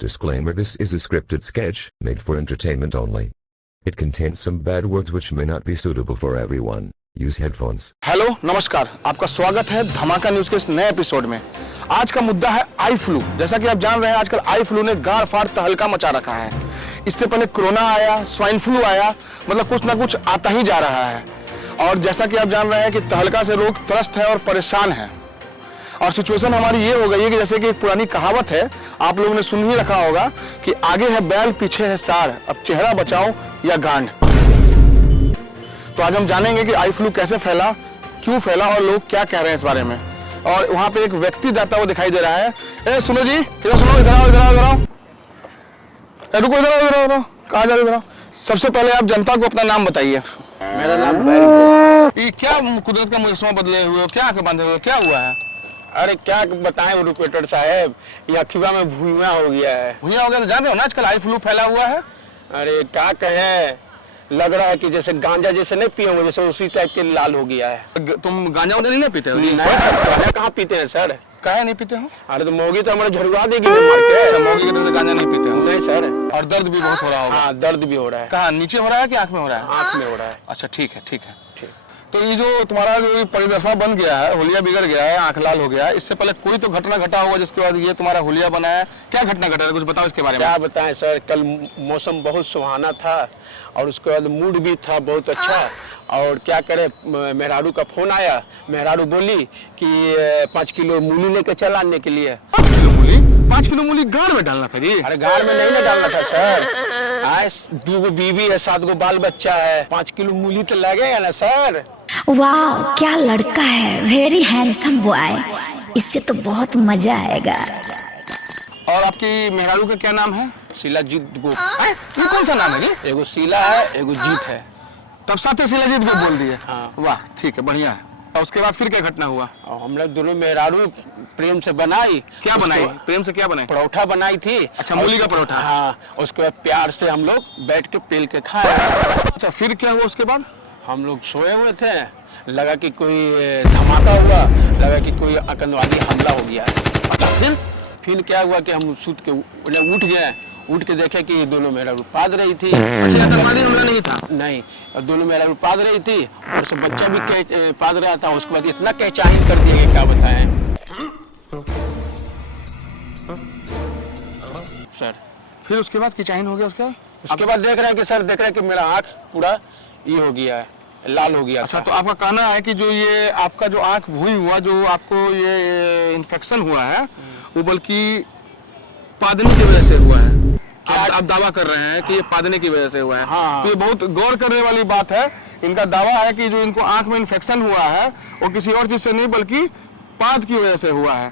Disclaimer: this is a scripted sketch made for entertainment only. It contains some bad words which may not be suitable for everyone. Use headphones. Hello नमस्कार, आपका स्वागत है धमाका news के इस नए episode में। आज का मुद्दा है आई फ्लू। जैसा कि आप जान रहे हैं, आजकल आई फ्लू ने गाड़ फाड़ तहलका मचा रखा है। इससे पहले कोरोना आया, स्वाइन फ्लू आया, मतलब कुछ ना कुछ आता ही जा रहा है। और जैसा कि आप जान रहे हैं कि तहलका से लोग त्रस्त है और परेशान है। और सिचुएशन हमारी ये हो गई है कि जैसे कि एक पुरानी कहावत है, आप लोगों ने सुन ही रखा होगा कि आगे है बैल पीछे है साड़, अब चेहरा बचाओ या गांड। तो आज हम जानेंगे कि आई फ्लू कैसे फैला, क्यों फैला और लोग क्या कह रहे हैं इस बारे में। और वहां पे एक व्यक्ति जाता हुआ दिखाई दे रहा है। ए सुनो जी, इधर सुनो, इधर आओ, इधर आओ, इधर आओ। रुको, इधर आओ, इधर आओ, कहाँ जा रहे हो? इधर आओ। सबसे पहले आप जनता को अपना नाम बताइए। मेरा नाम बैल है। ये क्या कुदरत का मुजस्समा बदले हुए हो, क्या आके बांधे हुए हो, क्या हुआ है? अरे क्या बताएं रुपेटर साहब, ये अखिबा में भुइयां हो गया है। भुइयां हो गया तो जान रहे हो ना, आजकल आई फ्लू फैला हुआ है। अरे क्या कहें, लग रहा है कि जैसे गांजा जैसे नहीं पिए होंगे, जैसे उसी टाइप के लाल हो गया है। तुम गांजा वांजा नहीं पीते हो? नहीं सर, गांजा कहाँ पीते हैं सर? काहे नहीं पीते हो? अरे तो मोगी तो हमारे झड़वा देगी मार के। अच्छा, मौके के तरह गांजा नहीं पीते हो? नहीं सर। और दर्द भी बहुत हो रहा होगा? हाँ, दर्द भी हो रहा है। कहाँ, नीचे हो रहा है कि आंख में हो रहा है? आंख में हो रहा है। अच्छा ठीक है, ठीक है। ठीक। तो ये जो तुम्हारा जो परिदशा बन गया है, हुलिया बिगड़ गया है, आंख लाल हो गया है, इससे पहले कोई तो घटना घटा होगा जिसके बाद ये तुम्हारा हुलिया बना है। क्या घटना घटा है, कुछ बताओ इसके बारे में। क्या बताएं सर, कल मौसम बहुत सुहाना था और उसके बाद मूड भी था बहुत अच्छा। और क्या करे, मेहरारू का फोन आया। मेहरारू बोली कि 5 किलो मूली लेके चल आने के लिए। 5 किलो मूली? 5 किलो मूली गाड़ में डालना था जी? अरे गाड़ में नहीं ना डालना था सर। आए 2 बीवी है, 7 बाल बच्चा है, 5 किलो मूली तो लगेगा ना सर। वाह, क्या लड़का है, वेरी हैंडसम बॉय। इससे तो बहुत मजा आएगा। और आपकी मेहरारू का क्या नाम है? शिलाजीत गोप। ये कौन सा नाम है जी? एगो शीला है, एगो जीत है। तब साथ शिलाजीत को बोल दिए? हाँ। वाह ठीक है, बढ़िया है। और उसके बाद फिर क्या घटना हुआ? और हम लोग दोनों मेहरारू प्रेम से बनाई। क्या बनाई? प्रेम से क्या बनाई? परोठा बनाई थी। अच्छा, मूली का परोठा? हाँ, उसके बाद प्यार से हम लोग बैठ के पेल के खाए। अच्छा, फिर क्या हुआ उसके बाद? हम लोग सोए हुए थे, लगा कि कोई धमाका हुआ, लगा कि कोई आतंकवादी हमला हो गया। अच्छा, फिर क्या हुआ कि हम सूत के उठ गए। उठ के देखे कि दोनों मेहरारू पाद रही थी। अच्छा, आतंकवादी हमला नहीं था? नहीं, दोनों मेहरारू पाद रही थी और सब बच्चा भी पाद रहा था। उसके बाद इतना कहचाइन कर दिया कि क्या बताएं सर। फिर उसके बाद किचाइन हो गया? उसके बाद देख रहे हैं कि सर, देख रहे हैं कि मेरा आँख पूरा ये हो गया है, लाल हो गया। अच्छा, तो आपका कहना है कि जो ये आपका जो आंख भूई हुआ, जो आपको ये इन्फेक्शन हुआ है, वो बल्कि पादनी की वजह से हुआ है। आप दावा कर रहे हैं कि ये पादनी की वजह से हुआ है। हाँ। तो ये बहुत गौर करने वाली बात है। इनका दावा है कि जो इनको आंख में इन्फेक्शन हुआ है वो किसी और चीज से नहीं बल्कि पाद की वजह से हुआ है।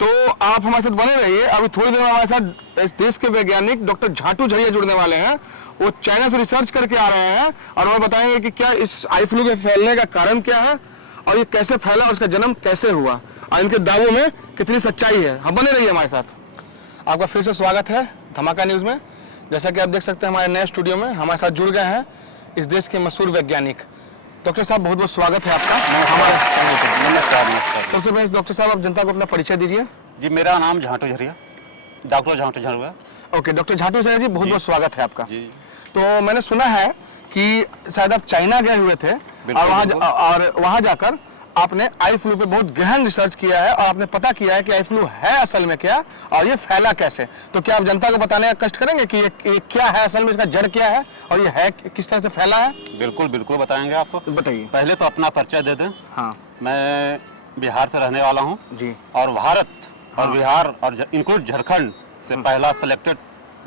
तो आप हमारे साथ बने रहिए। अभी थोड़ी देर में हमारे साथ इस देश के वैज्ञानिक डॉक्टर झाटू झरिया जुड़ने वाले हैं। वो चाइना से रिसर्च करके आ रहे हैं और हमें बताएंगे कि क्या इस आई फ्लू के फैलने का कारण क्या है और ये कैसे फैला और इसका जन्म कैसे हुआ और इनके दावों में कितनी सच्चाई है। हम बने रहिए हमारे साथ। आपका फिर से स्वागत है धमाका न्यूज में। जैसा कि आप देख सकते हैं, हमारे नए स्टूडियो में हमारे साथ जुड़ गए हैं इस देश के मशहूर वैज्ञानिक। डॉक्टर साहब, बहुत बहुत स्वागत है आपका। नमस्कार। सबसे पहले डॉक्टर साहब, आप जनता को अपना परिचय दीजिए। जी, मेरा नाम Jhatu Jharia, doctor Jhatu Jharia. Okay, doctor Jhatu Jharia ji, बहुत बहुत स्वागत है आपका। जी। तो मैंने सुना है कि शायद आप चाइना गए हुए थे और वहां जाकर आपने आई फ्लू पे बहुत गहन रिसर्च किया है और आपने पता किया है कि आई फ्लू है असल में क्या और ये फैला कैसे। तो क्या आप जनता को बताने का कष्ट करेंगे कि ये क्या है असल में, इसका जड़ क्या है और ये है किस तरह से फैला है? बिल्कुल बिल्कुल बताएंगे आपको। बताइए। पहले तो अपना परिचय दे दें। हाँ। मैं बिहार से रहने वाला हूँ जी। और भारत और बिहार और इंक्लूड झारखंड से पहला selected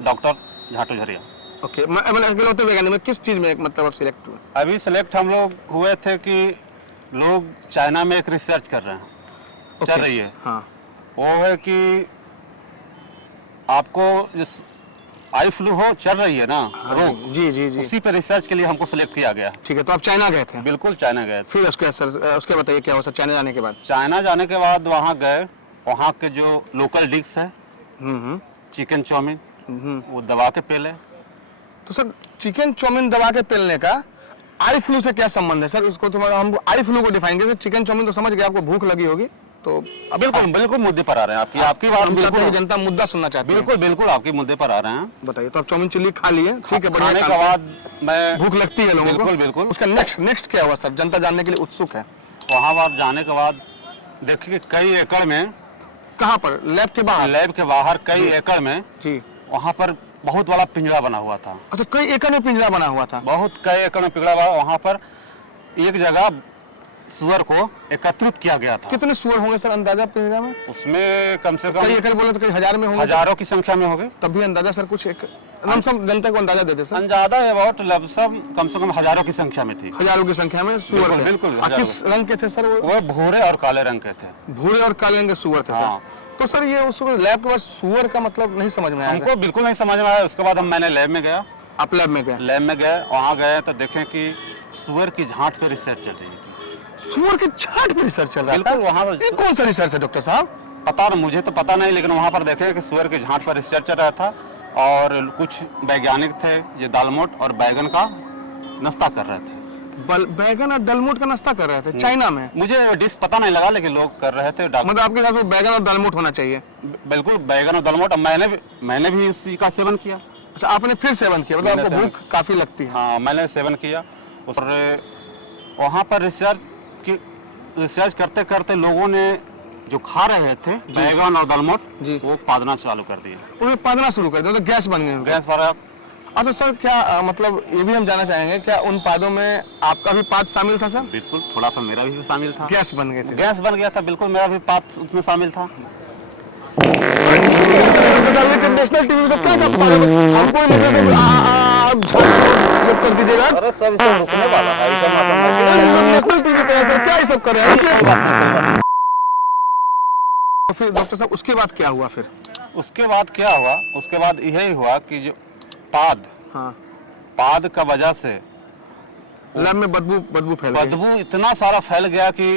doctor Jhatu Jharia. Okay, मैं किस चीज में मतलब सिलेक्ट हुआ? अभी सिलेक्ट हम लोग हुए थे कि लोग चाइना में एक रिसर्च कर रहे हैं, चल रही है। हाँ। वो है कि आपको जिस आई फ्लू हो चल रही है ना रोग, जी जी जी, उसी पर रिसर्च के लिए हमको सिलेक्ट किया गया। ठीक है। तो आप चाइना गए थे? बिल्कुल चाइना गए थे। फिर उसके बताइए क्या हुआ सर चाइना जाने के बाद? चाइना जाने के बाद वहाँ गए, वहाँ के जो लोकल डिश है चिकन चाउमीन, वो दबा के पेले। तो सर चिकन चाउमीन दबा के पेलने का आई फ्लू से क्या संबंध है सर? उसको तो हम आई फ्लू को डिफाइन करें। चिकन चाउमीन तो समझ गए, आपको भूख लगी होगी। तो अब बिल्कुल बिल्कुल मुद्दे पर आ रहे हैं आपकी बात हम चाहते हैं बिल्कुल कि जनता मुद्दा सुनना चाहती है। बिल्कुल बिल्कुल आपके मुद्दे पर आ रहे हैं। बताइए, तो आप चाउमीन चिल्ली खा लिए, ठीक है, बढ़िया खाने काम के किया। बाद मैं भूख लगती है लोगों को। बिल्कुल बिल्कुल उसका नेक्स्ट क्या हुआ सर, जनता जानने के लिए उत्सुक है। वहाँ पर जाने के बाद देखिए कई एकड़ में, कहाँ पर, लैब के बाहर? लैब के बाहर कई एकड़ में जी। वहाँ पर बहुत बड़ा पिंजरा बना हुआ था। अच्छा, कई एकड़ में पिंजरा बना हुआ था। बहुत कई एकड़ में पिंजरा बना, वहाँ पर एक जगह सुअर को एकत्रित किया गया था। कितने सुअर होंगे सर अंदाजा पिंजरा में? उसमें कम से कई कम एकड़ बोले तो कई हजार में होंगे। हजारों की संख्या में हो गए। तब भी अंदाजा सर कुछ एक लमसम जनता को अंदाजा देते सर। अंदाजा अबाउट लमसम कम से कम हजारों की संख्या में थी। हजारों की संख्या में सुअर बिल्कुल, थे। बिल्कुल, और किस रंग के थे सर वो? वो भूरे और काले रंग के थे। भूरे और काले रंग के सुअर थे हाँ। सर। तो सर ये उस लैब के बाद सुअर का मतलब नहीं समझ में आया। हमको बिल्कुल नहीं समझ में आया। उसके बाद मैंने लैब में गया। आप लैब में गए? लैब में गए, वहाँ गए तो देखें कि सुअर की झांट पे रिसर्च चल रही थी। सुअर के छाट पे रिसर्च चल रहा था? बिल्कुल, वहाँ ये कौन सा रिसर्च है डॉक्टर साहब? पता नहीं, मुझे तो पता नहीं, लेकिन वहाँ पर देखे कि सुअर की झांट पर रिसर्च चल रहा था और कुछ वैज्ञानिक थे जो दालमोट और बैगन का नाश्ता कर रहे थे। बैगन और दालमोट का नाश्ता कर रहे थे चाइना में? मुझे डिश पता नहीं लगा, लेकिन लोग कर रहे थे। मतलब आपके हिसाब से बैगन और दालमोट होना चाहिए? बिल्कुल बैगन और दालमोट। मैंने भी इसी का सेवन किया। अच्छा, आपने फिर सेवन किया, मतलब मैंने आपको सेवन- भूख काफी लगती है। हाँ, मैंने सेवन किया। और वहाँ पर रिसर्च करते करते लोगों ने जो खा रहे थे बैगन और दालमोट, जी। वो पादना चालू कर दिए। उन्हें पादना शुरू कर दिया, तो गैस बन गई। गैस पर तो सर क्या मतलब ये भी हम जानना चाहेंगे, क्या उन पादों में आपका भी पाद शामिल था सर? बिल्कुल, थोड़ा सा मेरा भी शामिल था। गैस बन गए थे? गैस बन गया था, बिल्कुल मेरा भी पाद उसमें शामिल था। नेशनल टीवी से क्या हमको सब कर दीजिएगा। अरे सब इसे रुकने वाला है, इसे मतलब नेशनल टीवी पे सर क्या ये सब कर रहे हैं? तो फिर डॉक्टर साहब उसके बाद क्या हुआ फिर? उसके बाद क्या हुआ? उसके बाद यही हुआ कि जो पाद हाँ, पाद का वजह से लैब में बदबू फैल गई। बदबू इतना सारा फैल गया कि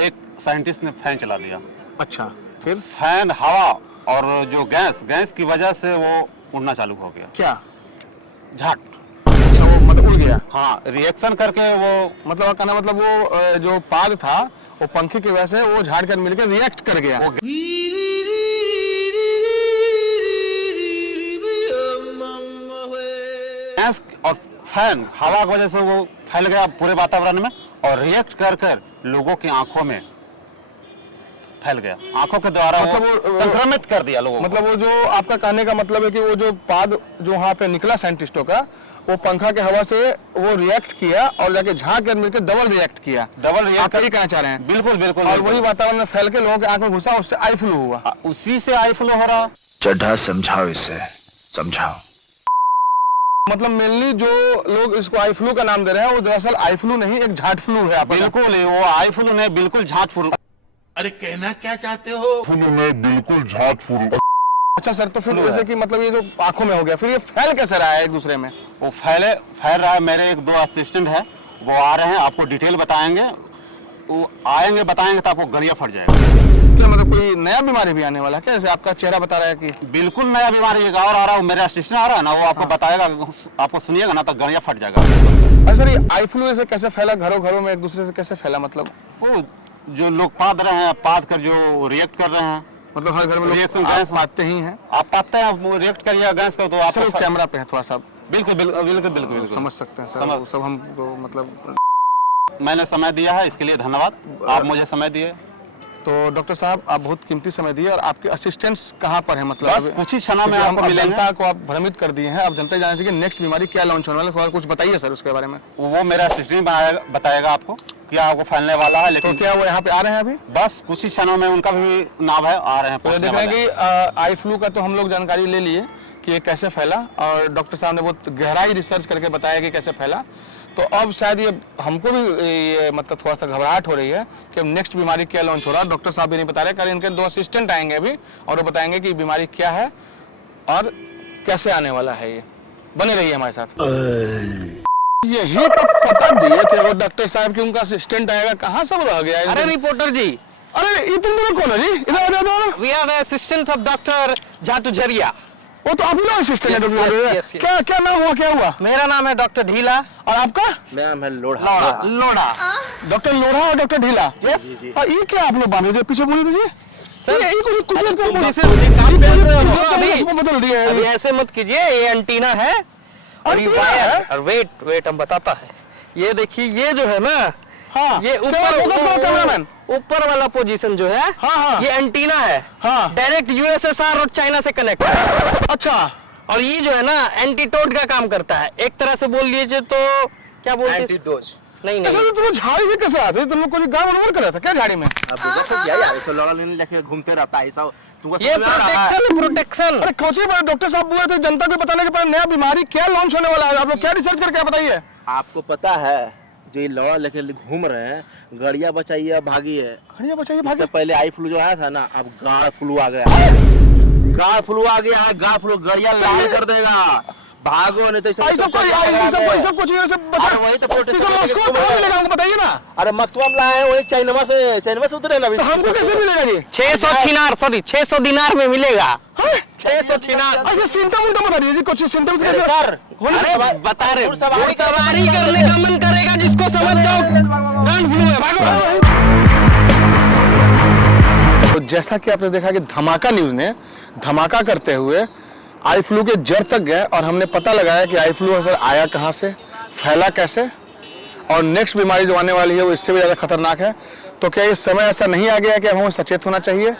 एक साइंटिस्ट ने फैन चला दिया। अच्छा, फिर फैन, हवा और जो गैस की वजह से वो उड़ना चालू हो गया। क्या? झट। अच्छा, वो मतलब उड़ गया? हाँ, रिएक्शन करके वो मतलब आपका ना मतलब वो जो पाद था वो पंखे की वजह से वो झाड़ कर मिलकर रिएक्ट कर गया। गैस और फैन, हवा की वजह से वो फैल गया पूरे वातावरण में और रिएक्ट कर लोगों की आंखों में फैल गया। आंखों के द्वारा मतलब वो संक्रमित कर दिया लोगों को। मतलब वो जो आपका कहने का मतलब है कि वो जो पाद जो वहाँ पे निकला साइंटिस्टों का, वो पंखा के हवा से वो रिएक्ट किया और जाके झाग कर मिलकर डबल रिएक्ट किया। डबल रिएक्ट आप ये कहना चाह रहे हैं? बिल्कुल बिल्कुल। और वही वातावरण में फैल के लोगों के आंख में घुसा, उससे आई फ्लू हुआ। उसी से आई फ्लू हो रहा। चड्ढा समझाओ इसे, समझाओ। मतलब मेनली जो लोग इसको आई फ्लू का नाम दे रहे हैं वो दरअसल आई फ्लू नहीं, एक झाट फ्लू है। आप बिल्कुल वो आई फ्लू नहीं, बिल्कुल झाट फ्लू। अरे कहना क्या चाहते हो? अच्छा सर, तो फिर जैसे कि मतलब ये जो आंखों में हो गया, फिर ये फैल कैसे रहा है एक दूसरे में? वो फैल रहा है। मेरे एक दो असिस्टेंट है, वो आ रहे हैं, आपको डिटेल बताएंगे। वो आएंगे बताएंगे तो आपको गड़िया फट जाएगा। क्या मतलब कोई नया बीमारी भी आने वाला है क्या? जैसे आपका चेहरा बता रहा है कि बिल्कुल नया बीमारी एक और आ रहा है। मेरा असिस्टेंट आ रहा है ना, वो आपको बताएगा, आपको सुनिएगा ना तो गड़िया फट जाएगा। सर ये आई फ्लू ऐसे कैसे फैला, घरों में एक दूसरे से कैसे फैला? मतलब वो जो लोग पाद रहे हैं, पाद कर जो रिएक्ट कर रहे हैं, मतलब हर घर में रिएक्शन लोग गैस पाते ही हैं। आप पाते हैं, वो रिएक्ट करिए गैस का तो आप सर कैमरा पे है थोड़ा सा, बिल्कुल बिल्कुल बिल्कुल बिल्कुल बिल्कुल समझ सकते हैं सर। समझ- वो सब हमको मतलब मैंने समय दिया है, इसके लिए धन्यवाद। आप मुझे समय दिए। तो डॉक्टर साहब आप बहुत कीमती समय दिए। और आपके असिस्टेंट्स कहाँ पर हैं? मतलब बस कुछ ही क्षणों में क्योंकि हम आपको मिलेंगे। जनता को आप भ्रमित कर दिए हैं। अब जनता जानना चाहिए कि नेक्स्ट बीमारी क्या लॉन्च होने वाला है। सवाल कुछ बताइए सर उसके बारे में। वो मेरा असिस्टेंट बताएगा आपको क्या आपको फैलने वाला है। तो लेकिन क्या वो यहाँ पे आ रहे हैं अभी? बस कुछ ही क्षणों में उनका भी नाम है, आ रहे हैं, तो पहुंचने देख रहे वाले हैं हैं। कि आई फ्लू का तो हम लोग जानकारी ले लिए कि ये कैसे फैला, और डॉक्टर साहब ने बहुत गहराई रिसर्च करके बताया कि कैसे फैला। तो अब शायद ये हमको भी ये मतलब थोड़ा सा घबराहट हो रही है कि अब नेक्स्ट बीमारी क्या लॉन्च हो रहा है। डॉक्टर साहब भी नहीं बता रहे, कल इनके दो असिस्टेंट आएंगे अभी और वो बताएंगे कि बीमारी क्या है और कैसे आने वाला है। ये बने रहिए हमारे साथ। यही का पता दिए थे वो डॉक्टर साहब कि उनका असिस्टेंट आएगा, कहाँ सब रह गया? अरे रिपोर्टर जी, अरे ये तुम दोनों कौन है जी? इधर we are the assistant of Dr. Jatu Jharia. वो तो आप ही असिस्टेंट है Yes, डॉक्टर yes, साहब। yes, yes. क्या नाम हुआ, क्या हुआ? मेरा नाम है डॉक्टर ढीला और आपका? मेरा नाम है लोढ़ा लोढ़ा। डॉक्टर लोढ़ा और डॉक्टर ढीला। और ये क्या आप लोग बांधे थे पीछे, बोले थे सर, ये कुछ कुछ बदल दिया है। अभी ऐसे मत कीजिए, ये एंटीना है और ये एंटीना वायर है? है। और वेट हम बताता है। ये देखिए, ये जो है ना, हाँ, ये कैमरामैन। ऊपर वाला पोजीशन जो है, हाँ। ये एंटीना है। हाँ। डायरेक्ट यूएसएसआर और चाइना से कनेक्ट है। अच्छा। और ये जो है ना, एंटीटोड का काम करता है। एक तरह से बोल लीजिए तो क्या बोलते हैं? एंटीडोज। नहीं ऐसा तो तुम झाड़ी से कैसे आते? तुम लोग कोई गाँव वनवर कर रहा था क्या झाड़ी में? लड़ा लेने लेके घूमते रहता है ऐसा। ये प्रोटेक्शन है, प्रोटेक्शन। अरे कोची बड़े डॉक्टर साहब बोले थे जनता को बताने के बाद नया बीमारी क्या लॉन्च होने वाला है, आप लोग क्या रिसर्च करके क्या बताइए? आपको पता है जो ये लौड़ा लेके घूम रहे हैं, गड़िया बचाइए भागी है। खड़िया बचाइए इससे भागे। पहले आई फ्लू जो आया था ना, अब गाड़ फ्लू आ गया है। गाड़ फ्लू आ गया है, गाड़ फ्लू गड़िया लाल कर देगा। भागो नहीं तो ऐसा कोई वही तो प्रोटेक्शन मिलेगा हमको बताइए ना। अरे मक्सवा में लाए हैं वही चाइना से उतरे ना। तो हमको कैसे मिलेगा जी? 600 दिनार में मिलेगा। 600 छिनार। ऐसे सिम्टम उल्टा बता दीजिए, कुछ सिम्टम्स कैसे? सर अरे बता रहे, सवारी करने का मन करेगा जिसको समझ जाओ बर्ड फ्लू है, भागो। तो जैसा कि आपने देखा कि धमाका न्यूज ने धमाका करते हुए आई फ्लू के जड़ तक गए और हमने पता लगाया कि आई फ्लू असर आया कहाँ से, फैला कैसे, और नेक्स्ट बीमारी जो आने वाली है वो इससे भी ज़्यादा खतरनाक है। तो क्या ये समय ऐसा नहीं आ गया कि अब हमें सचेत होना चाहिए?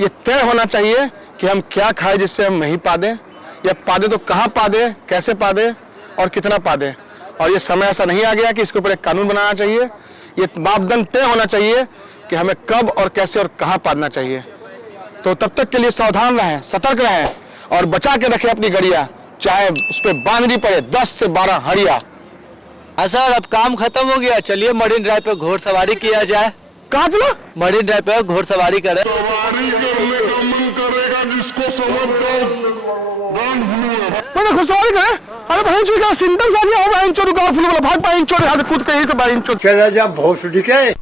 ये तय होना चाहिए कि हम क्या खाएं जिससे हम नहीं पा दें, या पा दें तो कहाँ पा दें, कैसे पा दें और कितना पा दें। और ये समय ऐसा नहीं आ गया कि इसके ऊपर एक कानून बनाना चाहिए। ये मापदंड तय होना चाहिए कि हमें कब और कैसे और कहाँ पादना चाहिए। तो तब तक के लिए सावधान रहें, सतर्क रहें और बचा के रखें अपनी गड़िया, चाहे उस पर बांधनी पड़े 10 से 12 हड़िया। हाँ सर, अब काम खत्म हो गया, चलिए मरीन ड्राइव पे घोड़सवारी किया जाए। कहाँ चलो? मरीन ड्राइव पे घोड़सवारी करें। मैंने घुसवारी करें? अरे बहन चोरी का सिम्टम्स आ गया हो, बहन चोरी का फ्लू वाला, भाग बहन चोरी, कूद के यहीं से बहन चोरी। चला जा भोसड़ी के।